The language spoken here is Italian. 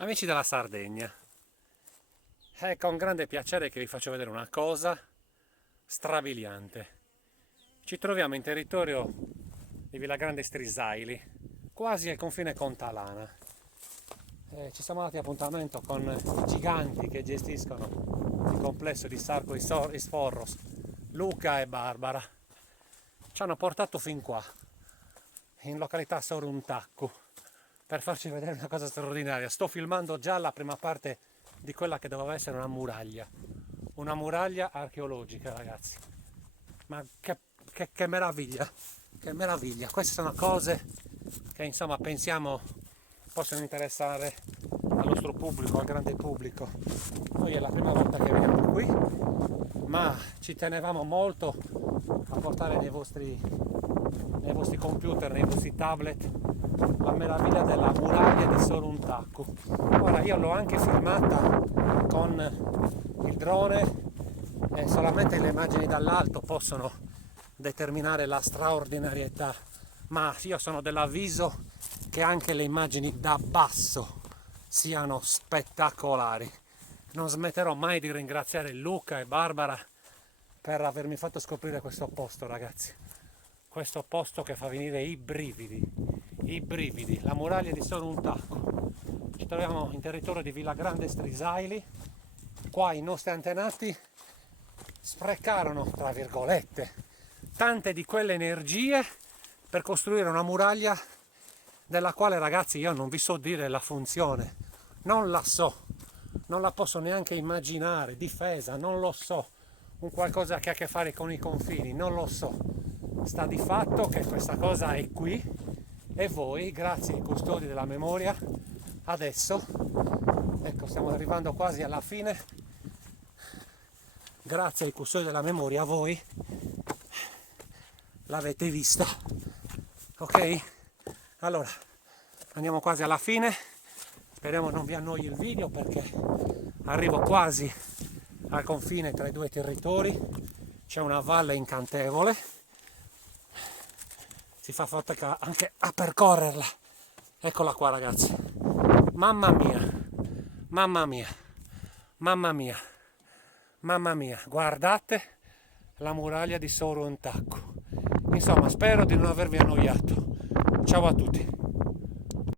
Amici della Sardegna, è con grande piacere che vi faccio vedere una cosa strabiliante. Ci troviamo in territorio di Villagrande Strisaili, quasi al confine con Talana. Ci siamo dati appuntamento con i giganti che gestiscono il complesso di Sarco e Sforros, Luca e Barbara. Ci hanno portato fin qua, in località Soruntaccu, per farci vedere una cosa straordinaria. Sto filmando già la prima parte di quella che doveva essere una muraglia archeologica, ragazzi. Ma che meraviglia, che meraviglia. Queste sono cose che insomma pensiamo possono interessare al nostro pubblico, al grande pubblico. Noi è la prima volta che veniamo qui, ma ci tenevamo molto a portare nei vostri computer, nei vostri tablet, la meraviglia della muraglia di Soruntaccu. Ora io l'ho anche filmata con il drone e solamente le immagini dall'alto possono determinare la straordinarietà, ma io sono dell'avviso che anche le immagini da basso siano spettacolari. Non smetterò mai di ringraziare Luca e Barbara per avermi fatto scoprire questo posto, ragazzi. Questo posto che fa venire i brividi, la muraglia di Soruntaccu. Ci troviamo in territorio di Villagrande Strisaili. Qua i nostri antenati sprecarono, tra virgolette, tante di quelle energie per costruire una muraglia della quale, ragazzi, io non vi so dire la funzione, non la so, non la posso neanche immaginare, difesa, non lo so, un qualcosa che ha a che fare con i confini, non lo so. Sta di fatto che questa cosa è qui e voi, grazie ai custodi della memoria, adesso, ecco, stiamo arrivando quasi alla fine, grazie ai custodi della memoria voi l'avete vista, ok? Allora, andiamo quasi alla fine, speriamo non vi annoi il video perché arrivo quasi al confine tra i due territori, c'è una valle incantevole, si fa fatica anche a percorrerla, eccola qua, ragazzi, mamma mia, mamma mia, mamma mia, mamma mia, guardate la muraglia di Soruntaccu. Insomma, spero di non avervi annoiato. Ciao a tutti.